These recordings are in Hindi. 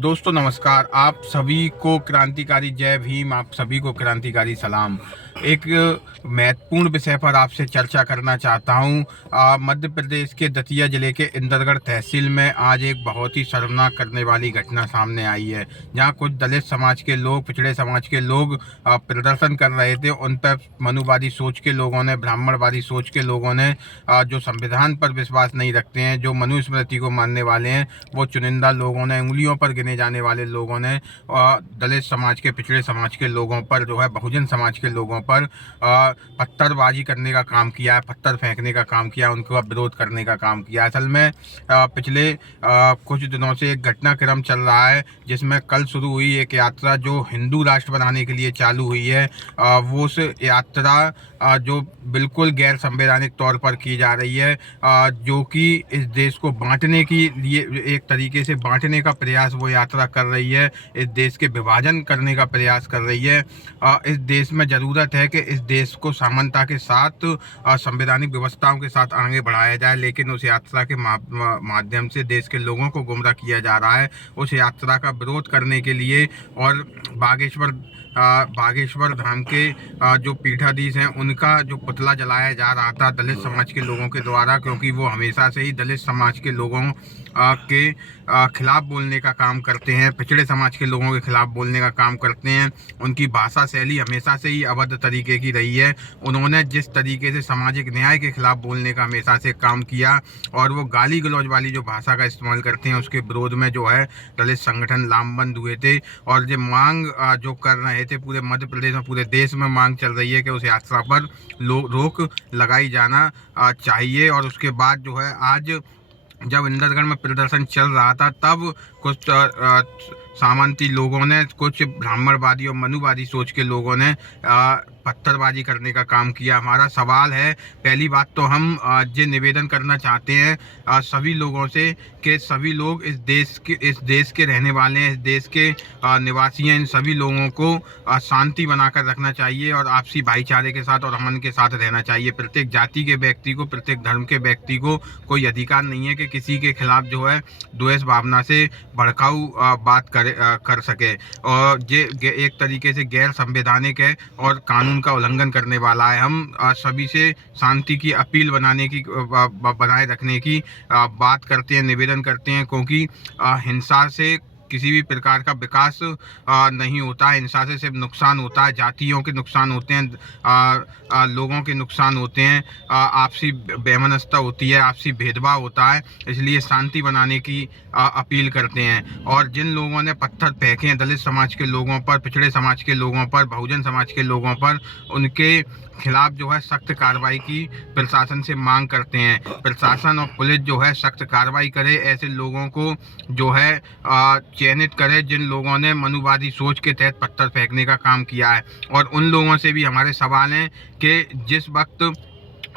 दोस्तों नमस्कार। आप सभी को क्रांतिकारी जय भीम। आप सभी को क्रांतिकारी सलाम। एक महत्वपूर्ण विषय पर आपसे चर्चा करना चाहता हूं। मध्य प्रदेश के दतिया जिले के इंदरगढ़ तहसील में आज एक बहुत ही शर्मनाक करने वाली घटना सामने आई है, जहां कुछ दलित समाज के लोग, पिछड़े समाज के लोग प्रदर्शन कर रहे थे। उन पर मनुवादी सोच के लोगों ने, ब्राह्मणवादी सोच के लोगों ने, जो संविधान पर विश्वास नहीं रखते हैं, जो मनुस्मृति को मानने वाले हैं, वो चुनिंदा लोगों ने, उंगलियों पर गिने जाने वाले लोगों ने दलित समाज के, पिछड़े समाज के लोगों पर, जो है बहुजन समाज के लोगों पर पत्थरबाजी करने का काम किया है, पत्थर फेंकने का काम किया, उनका विरोध करने का काम किया। असल में पिछले कुछ दिनों से एक घटनाक्रम चल रहा है, जिसमें कल शुरू हुई एक यात्रा जो हिंदू राष्ट्र बनाने के लिए चालू हुई है। वो उस यात्रा जो बिल्कुल गैर संवैधानिक तौर पर की जा रही है, जो कि इस देश को बांटने के लिए, एक तरीके से बांटने का प्रयास वो यात्रा कर रही है, इस देश के विभाजन करने का प्रयास कर रही है। इस देश में ज़रूरत है कि इस देश को समानता के साथ, संवैधानिक व्यवस्थाओं के साथ आगे बढ़ाया जाए, लेकिन उस यात्रा के माध्यम से देश के लोगों को गुमराह किया जा रहा है। उस यात्रा का विरोध करने के लिए और बागेश्वर धाम के जो पीठाधीश हैं, उनका जो पुतला जलाया जा रहा था दलित समाज के लोगों के द्वारा, क्योंकि वो हमेशा से ही दलित समाज के लोगों के खिलाफ बोलने का काम करते हैं, पिछड़े समाज के लोगों के खिलाफ बोलने का काम करते हैं। उनकी भाषा शैली हमेशा से ही अभद्र तरीके की रही है। उन्होंने जिस तरीके से सामाजिक न्याय के खिलाफ बोलने का हमेशा से काम किया, और वो गाली गलौज वाली जो भाषा का इस्तेमाल करते हैं, उसके विरोध में जो है दलित संगठन लामबंद हुए थे। और जो मांग जो कर रहे थे, पूरे मध्य प्रदेश में, पूरे देश में मांग चल रही है कि उस यात्रा पर रोक लगाई जाना चाहिए। और उसके बाद जो है आज जब इंदरगढ़ में प्रदर्शन चल रहा था, तब कुछ सामंती लोगों ने, कुछ ब्राह्मणवादी और मनुवादी सोच के लोगों ने पत्थरबाजी करने का काम किया। हमारा सवाल है, पहली बात तो हम ये निवेदन करना चाहते हैं सभी लोगों से कि सभी लोग इस देश के रहने वाले हैं, इस देश के निवासी हैं। इन सभी लोगों को शांति बनाकर रखना चाहिए और आपसी भाईचारे के साथ और अमन के साथ रहना चाहिए। प्रत्येक जाति के व्यक्ति को, प्रत्येक धर्म के व्यक्ति को कोई अधिकार नहीं है कि किसी के खिलाफ जो है द्वेष भावना से भड़काऊ बात कर सके। और ये एक तरीके से गैर संवैधानिक है और कानून का उल्लंघन करने वाला है। हम सभी से शांति की अपील बनाए रखने की बात करते हैं, निवेदन करते हैं, क्योंकि हिंसा से किसी भी प्रकार का विकास नहीं होता है। हिंसा से सिर्फ नुकसान होता है, जातियों के नुकसान होते हैं, लोगों के नुकसान होते हैं, आपसी वैमनस्यता होती है, आपसी भेदभाव होता है। इसलिए शांति बनाने की अपील करते हैं। और जिन लोगों ने पत्थर फेंके हैं दलित समाज के लोगों पर, पिछड़े समाज के लोगों पर, बहुजन समाज के लोगों पर, उनके खिलाफ जो है सख्त कार्रवाई की प्रशासन से मांग करते हैं। प्रशासन और पुलिस जो है सख्त कार्रवाई करे, ऐसे लोगों को जो है चयनित करे जिन लोगों ने मनुवादी सोच के तहत पत्थर फेंकने का काम किया है। और उन लोगों से भी हमारे सवाल हैं कि जिस वक्त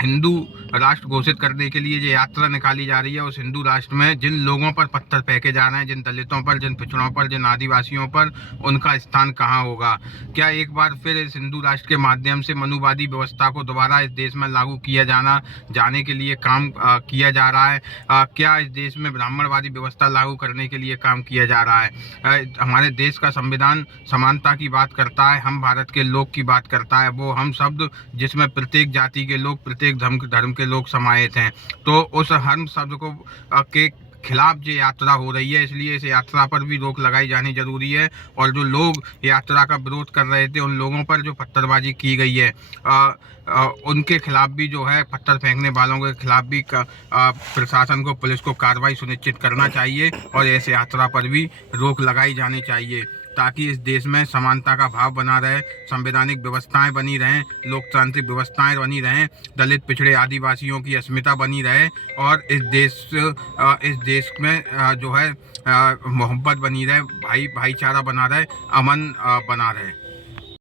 हिंदू राष्ट्र घोषित करने के लिए ये यात्रा निकाली जा रही है, उस हिंदू राष्ट्र में जिन लोगों पर पत्थर फेंके जा रहे हैं, जिन दलितों पर, जिन पिछड़ों पर, जिन आदिवासियों पर, उनका स्थान कहाँ होगा? क्या एक बार फिर इस हिंदू राष्ट्र के माध्यम से मनुवादी व्यवस्था को दोबारा इस देश में लागू किया जाने के लिए काम किया जा रहा है? क्या इस देश में ब्राह्मणवादी व्यवस्था लागू करने के लिए काम किया जा रहा है? हमारे देश का संविधान समानता की बात करता है, हम भारत के लोग की बात करता है, वो हम शब्द जिसमें प्रत्येक जाति के लोग, प्रत्येक धर्म के लोग समाहित हैं। तो उस हर शब्द को के खिलाफ जो यात्रा हो रही है, इसलिए इस यात्रा पर भी रोक लगाई जानी जरूरी है। और जो लोग यात्रा का विरोध कर रहे थे, उन लोगों पर जो पत्थरबाजी की गई है, उनके खिलाफ भी जो है, पत्थर फेंकने वालों के खिलाफ भी प्रशासन को, पुलिस को कार्रवाई सुनिश्चित करना चाहिए और ऐसे यात्रा पर भी रोक लगाई जानी चाहिए, ताकि इस देश में समानता का भाव बना रहे, संवैधानिक व्यवस्थाएं बनी रहें, लोकतांत्रिक व्यवस्थाएं बनी रहें, दलित पिछड़े आदिवासियों की अस्मिता बनी रहे, और इस देश में जो है मोहब्बत बनी रहे, भाईचारा बना रहे, अमन बना रहे।